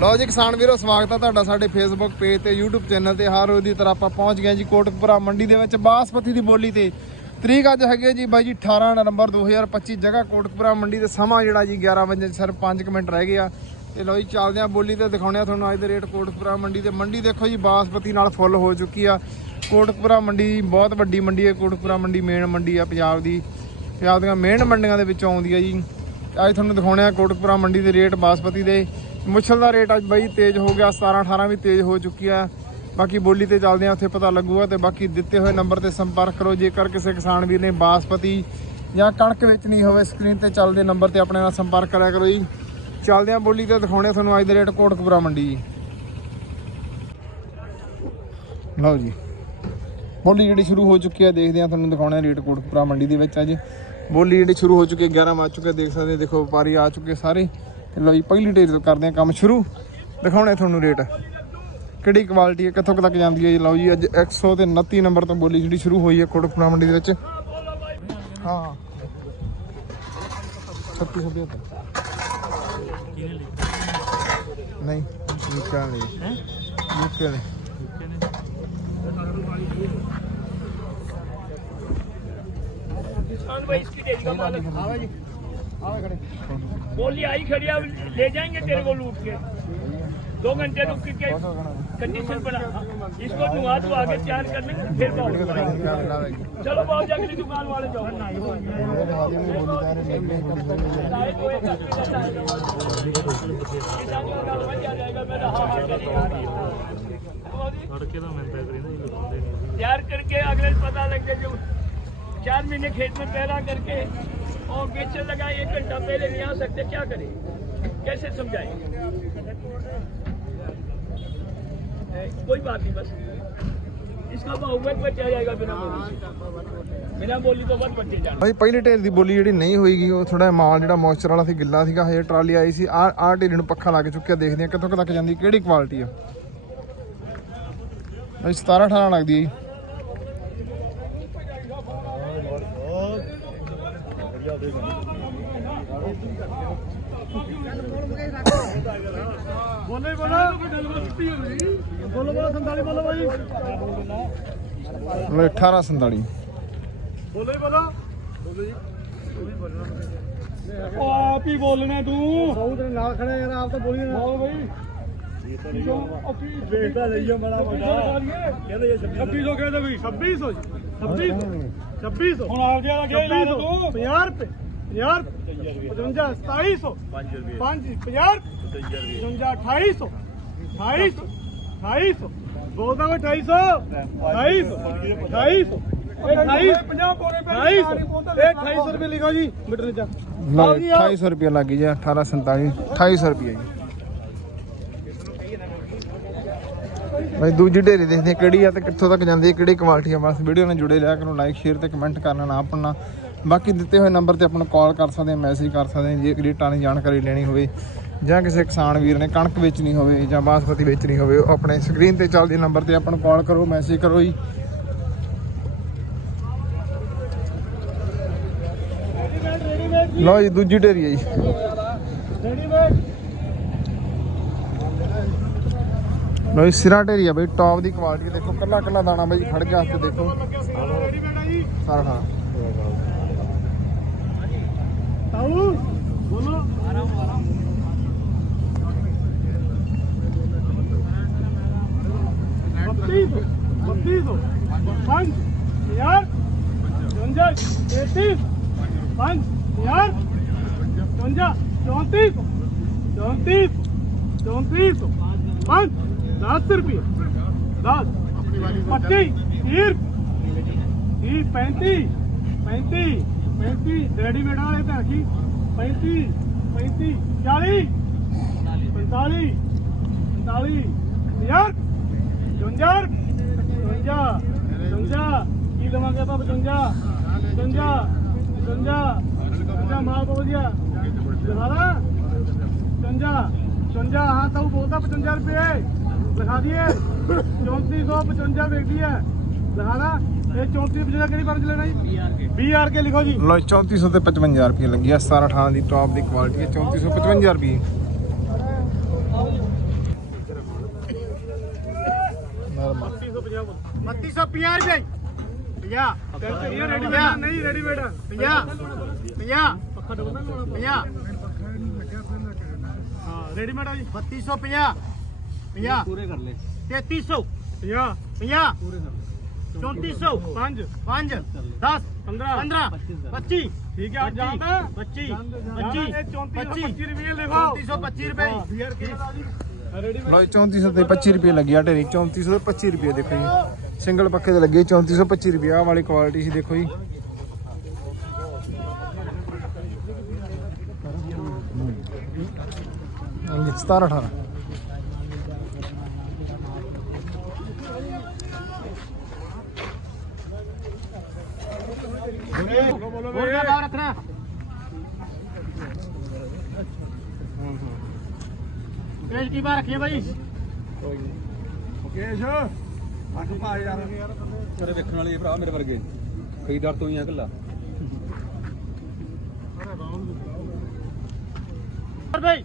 ਲਓ ਜੀ ਕਿਸਾਨ ਵੀਰੋ, ਸਵਾਗਤ ਆ ਤੁਹਾਡਾ ਸਾਡੇ ਫੇਸਬੁੱਕ ਪੇਜ ਤੇ, YouTube ਚੈਨਲ ਤੇ। ਹਰ ਰੋਜ਼ ਦੀ ਤਰ੍ਹਾਂ ਆਪਾਂ ਪਹੁੰਚ ਗਏ ਜੀ ਕੋਟਕਪੁਰਾ ਮੰਡੀ ਦੇ ਵਿੱਚ ਬਾਸਪਤੀ ਦੀ ਬੋਲੀ ਤੇ। ਤਰੀਕ ਅੱਜ ਹੈਗੀ ਹੈ ਜੀ ਬਾਈ ਜੀ 18 ਨਵੰਬਰ 2025 ਜਗ੍ਹਾ ਕੋਟਕਪੁਰਾ ਮੰਡੀ ਤੇ ਸਮਾਂ ਜਿਹੜਾ ਜੀ 11 ਵਜੇ ਸਿਰਫ 5 ਮਿੰਟ ਰਹਿ ਗਏ ਆ। ਤੇ ਲਓ ਜੀ ਚੱਲਦੇ ਆ ਬੋਲੀ ਤੇ ਦਿਖਾਉਣੇ ਆ ਤੁਹਾਨੂੰ ਅੱਜ ਦੇ ਰੇਟ ਕੋਟਕਪੁਰਾ ਮੰਡੀ ਤੇ ਮੰਡੀ ਦੇਖੋ ਜੀ ਬਾਸਪਤੀ ਨਾਲ ਫੁੱਲ ਹੋ ਚੁੱਕੀ ਆ। ਕੋਟਕਪੁਰਾ ਮੰਡੀ ਬਹੁਤ ਵੱਡੀ ਮੰਡੀ ਹੈ, ਕੋਟਕਪੁਰਾ ਮੰਡੀ ਮੇਨ ਮੰਡੀ ਆ ਪੰਜਾਬ ਦੀ। ਪੰਜਾਬ ਦੀਆਂ ਮੇਨ ਮੰਡੀਆਂ ਦੇ ਵਿੱਚੋਂ ਆਉਂਦੀ ਆ ਜੀ। ਅੱਜ ਤੁਹਾਨੂੰ ਦਿਖਾਉਣੇ ਆ ਕੋਟਕਪੁਰਾ ਮੰਡੀ ਦੇ ਰੇਟ ਬਾਸਪਤੀ ਦੇ। ਮੁੱਛਲ ਦਾ ਰੇਟ ਅੱਜ ਬਈ ਤੇਜ਼ ਹੋ ਗਿਆ 17 18 ਵੀ ਤੇਜ਼ ਹੋ ਚੁੱਕੀ ਆ। ਬਾਕੀ ਬੋਲੀ ਤੇ ਚੱਲਦੇ ਆ, ਉੱਥੇ ਪਤਾ ਲੱਗੂਗਾ ਤੇ ਬਾਕੀ ਦਿੱਤੇ ਹੋਏ ਨੰਬਰ ਤੇ ਸੰਪਰਕ ਕਰੋ। ਜੇਕਰ ਕਿਸੇ ਕਿਸਾਨ ਵੀਰ ਨੇ ਬਾਸਪਤੀ ਜਾਂ ਕਣਕ ਵੇਚਣੀ ਹੋਵੇ, ਸਕਰੀਨ ਤੇ ਚੱਲਦੇ ਨੰਬਰ ਤੇ ਆਪਣੇ ਨਾਲ ਸੰਪਰਕ ਕਰਿਆ ਕਰੋ ਜੀ। ਚੱਲਦੇ ਆ ਬੋਲੀ ਤੇ ਦਿਖਾਉਣੇ ਆ ਤੁਹਾਨੂੰ ਅੱਜ ਦੇ ਰੇਟ ਕੋਟਕਪੁਰਾ ਮੰਡੀ ਜੀ। ਲਓ ਜੀ। ਬੋਲੀ ਜਿਹੜੀ ਸ਼ੁਰੂ ਹੋ ਚੁੱਕੀ ਹੈ ਦੇਖਦੇ ਆ ਤੁਹਾਨੂੰ ਦਿਖਾਉਣੇ ਹੈ ਰੇਟ ਕੋਟਕਪੁਰਾ ਮੰਡੀ ਦੇ ਵਿੱਚ ਅੱਜ। ਬੋਲੀ ਜਿਹੜੀ ਸ਼ੁਰੂ ਹੋ ਚੁੱਕੀ ਹੈ 11 ਵੱਜ ਚੁੱਕੇ ਦੇਖ ਸਕਦੇ ਦੇਖੋ ਵਪਾਰੀ ਆ ਚੁੱਕੇ ਸਾਰੇ। ਤੇ ਲਓ ਜੀ ਪਹਿਲੀ ਢੇਰ ਤੋਂ ਕਰਦੇ ਆ ਕੰਮ ਸ਼ੁਰੂ। ਦਿਖਾਉਣੇ ਤੁਹਾਨੂੰ ਰੇਟ ਕਿਹੜੀ ਕੁਆਲਿਟੀ ਹੈ ਕਿੱਥੋਂ ਤੱਕ ਜਾਂਦੀ ਹੈ ਲਓ ਜੀ ਅੱਜ 129 ਨੰਬਰ ਤੋਂ ਬੋਲੀ ਜਿਹੜੀ ਸ਼ੁਰੂ ਹੋਈ ਹੈ ਕੋਟਕਪੁਰਾ ਮੰਡੀ ਦੇ ਵਿੱਚ। ਹਾਂ। ਹਾਂ? ਭਾਈ ਇਸ ਦੀ ਦੇਰੀ ਕਮਾਲ ਹੈ ਹਾਂ? बोली, आई खड़ी अब ले जाएँगे तेरे को लूट के। दो घंटे रुक के कंडीशन बना इसको नुआ तो आगे तैयार कर लेंगे फिर चलो बाहर जाके दुकान वाले तैयार करके अगले पता लग गया जो चार महीने खेत में पहला करके और बेचने लगा एक घंटा पहले नहीं आ सकते क्या करें कैसे समझाएं कोई बात नहीं बस इसका भाव में बचा जाएगा बिना बोली से। बिना बोली तो बस बचे जाना ਭਾਈ ਪਹਿਲੀ ਢੇਰ ਦੀ ਬੋਲੀ ਜਿਹੜੀ ਨਹੀਂ ਹੋਈਗੀ ਉਹ ਥੋੜਾ ਮਾਲ ਜਿਹੜਾ ਮੋਇਸਚਰ ਵਾਲਾ ਸੀ ਗਿੱਲਾ ਸੀਗਾ ਹਜੇ ਟਰਾਲੀ ਆਈ ਸੀ ਆ ਆ ਢੇਰੀ ਨੂੰ ਪੱਖਾ ਲਾ ਕੇ ਚੁੱਕਿਆ ਦੇਖਦੇ ਆ ਕਿੱਥੋਂ ਕੁ ਤੱਕ ਜਾਂਦੀ ਕਿਹੜੀ ਕੁਆਲਿਟੀ ਆ ਭਾਈ 17 18 ਲੱਗਦੀ ਹੈ ਜੀ ਜੀ ਬੋਲੋ ਬਾਈ ਲੈ ਬੋਲੋ ਜੀ ਬੋਲੋ ਜੀ। ਆਪ ਹੀ ਬੋਲਣਾ ਤੂੰ। ਬਹੁਤ ਦੇ ਨਾਲ ਖੜਾ ਯਾਰ ਆਪ ਤਾਂ ਬੋਲੀ ਨਾ। ਬੋਲ ਬਾਈ। ਵੇਖਦਾ ਲਈਓ ਬੜਾ ਵੱਡਾ ਕਹਿੰਦੇ 2600 ਕਹਿੰਦੇ ਵੀ। 2600 ਜੀ। 2600 ਹੁਣ ਆਪ ਜਿਹੜਾ ਕੇ ਲੈ ਲਓ 50 ਰੁਪਏ। 50 ਰੁਪਏ। 55 2700 5 ਰੁਪਏ। 5 50 ਰੁਪਏ। 55 2800 2800 2800 ਬੋਲਦਾ ਕੋਈ 2800 2800 2800 50 ਪੌਣੇ ਪੈ 2800 ਰੁਪਏ ਲਿਖੋ ਜੀ, ਮੀਟਰ ਚ ਲਓ 2800 ਰੁਪਏ ਲੱਗ ਜੀ 18 47 2800 ਰੁਪਏ ਜੀ। ਭਾਈ ਦੂਜੀ ਢੇਰੀ ਦੇਖਦੇ ਕਿਹੜੀ ਆ ਤੇ ਕਿੱਥੋਂ ਤੱਕ ਜਾਂਦੀ ਹੈ, ਕਿਹੜੀ ਕੁਆਲਿਟੀ ਆ। ਬਸ ਵੀਡੀਓ ਨਾਲ ਜੁੜੇ ਰਿਹਾ ਕਰੋ ਲਾਈਕ ਸ਼ੇਅਰ ਤੇ ਕਮੈਂਟ ਕਰਨਾ ਨਾ ਭੁੱਲਣਾ। ਬਾਕੀ ਦਿੱਤੇ ਹੋਏ ਨੰਬਰ ਤੇ ਆਪਾਂ ਨੂੰ ਕਾਲ ਕਰ ਸਕਦੇ ਮੈਸੇਜ ਕਰ ਸਕਦੇ ਜੇ ਰੇਟਾਂ ਦੀ ਜਾਣਕਾਰੀ ਲੈਣੀ ਹੋਵੇ। ਜਾਂ ਕਿਸੇ ਕਿਸਾਨ ਵੀਰ ਨੇ ਕਣਕ ਵੇਚਣੀ ਹੋਵੇ ਜਾਂ ਬਾਸਮਤੀ ਵੇਚਣੀ ਹੋਵੇ ਉਹ ਆਪਣੇ ਸਕਰੀਨ ਤੇ ਚੱਲਦੇ ਨੰਬਰ ਤੇ ਆਪਾਂ ਨੂੰ ਕਾਲ ਕਰੋ ਮੈਸੇਜ ਕਰੋ ਜੀ। ਲਓ ਜੀ ਦੂਜੀ ਢੇਰੀ ਹੈ ਜੀ। ਲੋ ਇਹ ਸਿਰਾ ਢੇਰੀ ਆ ਬਈ ਟੌਪ ਦੀ ਕੁਆਲਿਟੀ ਦੇਖੋ ਕੱਲਾ ਕੱਲਾ ਦਾਣਾ ਬਈ ਖੜ ਗਿਆ ਹੱਥ ਦੇਖੋ। ਸਾਰਾ। ਹਾਂ। ਤਾਊ। 35 5 ਯਾਰ 55 34 34 34 5 10 ਰੁਪਏ। 10 25 30 30 35 35 35 ਰੈਡੀਮੇਡ ਵਾਲੇ ਤਾਂ ਕੀ 35 35 40 45 45 50 55 55 ਲਵਾਂਗੇ ਆਪਾਂ 55 55 55 55 ਮਾਲ ਬਹੁਤ ਵਧੀਆ। ਦਿਖਾਦਾ 55 55 ਹਾਂ ਤਾਂ ਉਹ ਬੋਲਦਾ 55 ਰੁਪਏ। ਦਿਖਾ ਦਈਏ। 3455 ਵੇਖਦੀ ਹੈ। ਦਿਖਾਦਾ ਜੀ? ਤੇ 55 ਰੁਪਏ ਲੱਗੀ ਆ। 17 ਦੀ ਟੌਪ ਦੀ ਕੁਆਲਿਟੀ ਹੈ। 3455 ਰੁਪਏ। ਰੁਪਏ। 50 ਇਹ ਰੈਡੀਮੇਡ ਨਹੀਂ ਰੈਡੀਮੇਡ 50 50 ਪੱਖਾ ਡੋਲਦਾ ਲਾਉਣਾ 50 ਹਾਂ ਰੈਡੀਮੇਡ ਆ ਜੀ। 3250 50 ਪੂਰੇ ਕਰ ਲੈ। 3300 50 50 ਪੂਰੇ ਕਰ ਲੈ। 3400 5 5 10 15 15 25 ਠੀਕ ਹੈ ਜਾਂਦਾ 25 25 25 3425 ਰੁਪਏ ਲਿਖੋ 3425 ਰੁਪਏ। ਯਾਰ ਕੀ ਰੈਡੀਮੇਡ ਲਓ ਜੀ 3400 ਤੇ 25 ਰੁਪਏ ਲੱਗੀ ਆ ਢੇਰੀ। 3400 ਤੇ 25 ਰੁਪਏ ਦੇਖੋ ਜੀ। ਸਿੰਗਲ ਪੱਖੇ ਤੇ ਲੱਗੇ 3425 ਰੁਪਏ ਆਹ ਵਾਲੀ ਕੁਆਲਿਟੀ ਸੀ ਦੇਖੋ ਜੀ। ਹਾਂਜੀ 17 18 ਬੋਲੋ ਹੋਰ ਦਾ ਭਾਅ ਰੱਖਣਾ ਇਹ ਕੀ ਰੱਖੀਏ ਯਾਰ ਤੇਰੇ ਵੇਖਣ ਵਾਲੇ ਭਰਾ ਮੇਰੇ ਵਰਗੇ। ਖਰੀਦਦਾਰ ਤੋਂ ਹੀ ਆ ਇਕੱਲਾ। ਭਾਈ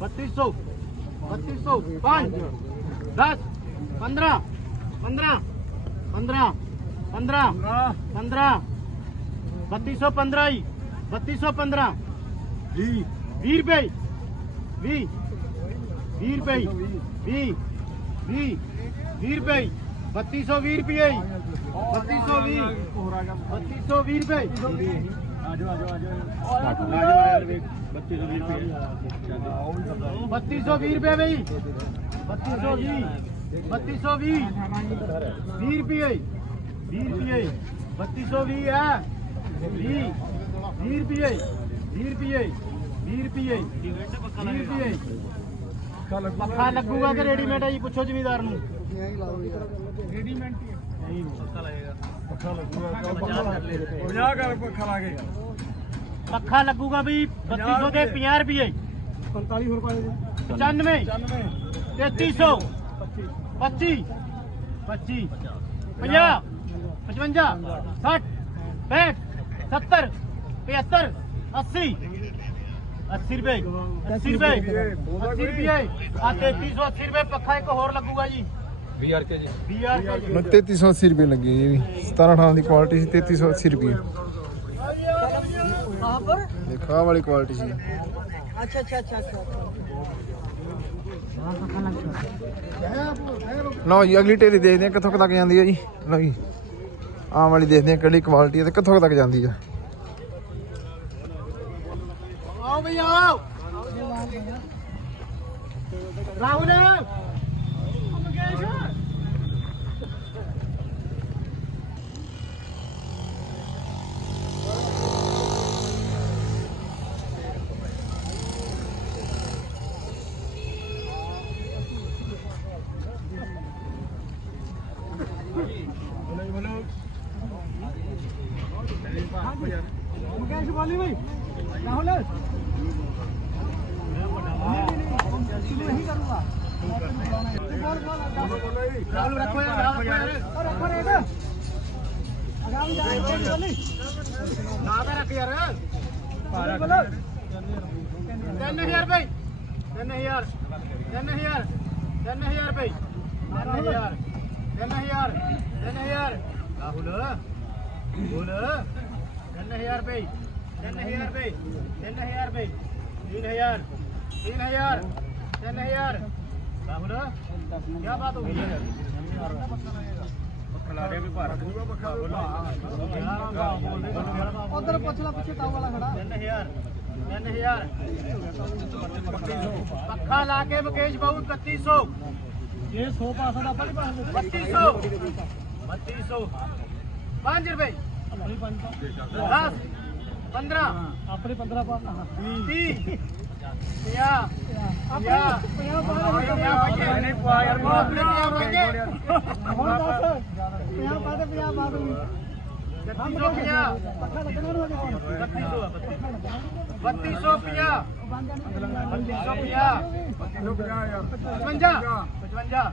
3200 3200 5 10 15 ਰੁਪਏ 20 20 ਰੁਪਏ 20 20 20 ਰੁਪਏ 3220 ਰੁਪਏ 3220 ਰੁਪਏ ਆਜੋ ਆਜੋ ਆਜੋ ਆਜੋ 3220 ਰੁਪਏ ਰੁਪਏ ਬਈ 3220 3220 20 ਰੁਪਏ 20 ਰੁਪਏ 3220 ਹੈ 20 20 ਰੁਪਏ 20 ਰੁਪਏ 20 ਪੱਖਾ ਲੱਗੂਗਾ ਕਿ ਰੈਡੀਮੇਡ ਹੈ ਜੀ ਪੁੱਛੋ ਜ਼ਿਮੀਦਾਰ ਨੂੰ ਪੱਖੀਆਂ ਹੀ ਲਾਓ ਯਾਰ। ਰੈਡੀਮੈਂਟ ਹੀ ਨਹੀਂ ਪੱਖਾ ਲੱਗੇਗਾ ਪੱਖਾ ਲੱਗੂਗਾ 50 ਕਰ ਪੱਖਾ ਲਾਗੇ ਪੱਖਾ ਲੱਗੂਗਾ ਵੀ 3200 ਦੇ 50 ਰੁਪਏ 45 ਰੁਪਏ 95 3300 25 25 50 55 60 65 70 75 ਰੁਪਏ। 80 ਰੁਪਏ। 80 ਰੁਪਏ। ਆ 3380 ਰੁਪਏ। ਪੱਖਾ ਇੱਕ ਹੋਰ ਲੱਗੂਗਾ ਜੀ। ਵੀਆਰਕੇ ਜੀ। ਵੀਆਰਕੇ 3380 ਰੁਪਏ ਲੱਗੇ ਜੀ। 17 18 ਦੀ ਕੁਆਲਿਟੀ ਸੀ 3380 ਰੁਪਏ। ਆਹ ਪਰ? ਦੇਖਾ ਵਾਲੀ ਕੁਆਲਿਟੀ ਸੀ। ਅੱਛਾ ਅੱਛਾ ਅੱਛਾ ਲਓ ਜੀ ਅਗਲੀ ਢੇਰੀ ਦੇਖਦੇ ਆ ਕਿੱਥੋਂ ਤੱਕ ਜਾਂਦੀ ਆ ਜੀ। ਲਓ ਵਾਲੀ ਦੇਖਦੇ ਆ ਕਿਹੜੀ ਕੁਆਲਿਟੀ ਹੈ ਕਿੱਥੋਂ ਤੱਕ ਜਾਂਦੀ ਆ ਆਓ ਬਈ ਆਓ। ਰਾਹੁਲ। ਮੰਗੇਸ਼ ਰਾਹੁਲ ਰੱਖੋ ਯਾਰ ਰਾਹੁਲ ਰੱਖੋ ਯਾਰ ਅਗਾਮ ਜਾ ਨਾ ਤਾਂ ਰੱਖ ਯਾਰ 3000 ਰੁਪਏ 3000 3000 3000 ਰੁਪਏ 3000 3000 3000 ਰਾਹੁਲ ਬੋਲ 3000 ਰੁਪਏ 3000 ਰੁਪਏ 3000 ਰੁਪਏ 3000 3000 3000 ਰਾਹੁਲ ਕੀ ਬਾਤ ਹੋ ਗਈ? ਹੈ। ਖਿਲਾ ਰਿਹਾ ਵੀ ਭਾਰਤ। ਨੂੰ ਬੱਕਾ ਬੋਲੋ। ਉਧਰ ਪੁੱਛਲਾ ਪਿੱਛੇ ਤਾਉ ਵਾਲਾ ਖੜਾ। 3000 3000 ਪੱਖਾ ਲਾ ਕੇ ਮੁਕੇਸ਼ ਬਾਬੂ 3100 ਇਹ 100 ਪਾਸਾ ਦਾ ਆਪਣੀ ਪਾਸ 3200 3200 5 ਰੁਪਏ। ਆਪਣੀ 5 10 15 ਆਪਣੇ 15 ਪਾਸ 20 ਬੱਤੀ ਸੌ ਪੰਜਾਹ ਪਚਵੰਜਾ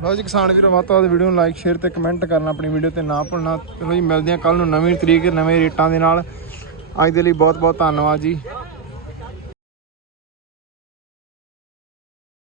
ਜੀ ਜੀ, ਕਿਸਾਨ ਵੀਰੋ, ਵੱਧ ਤੋਂ ਵੱਧ ਵੀਡੀਓ ਨੂੰ ਲਾਈਕ ਸ਼ੇਅਰ ਤੇ ਕਮੈਂਟ ਕਰਨਾ, ਆਪਣੀ ਵੀਡੀਓ ਤੇ ਨਾ ਭੁੱਲਣਾ। ਲੋ ਜੀ, ਮਿਲਦੇ ਆ ਕੱਲ ਨੂੰ ਨਵੀਂ ਤਰੀਕ, ਨਵੇਂ ਰੇਟਾਂ ਦੇ ਨਾਲ। ਅੱਜ ਦੇ ਲਈ ਬਹੁਤ ਬਹੁਤ ਧੰਨਵਾਦ ਜੀ।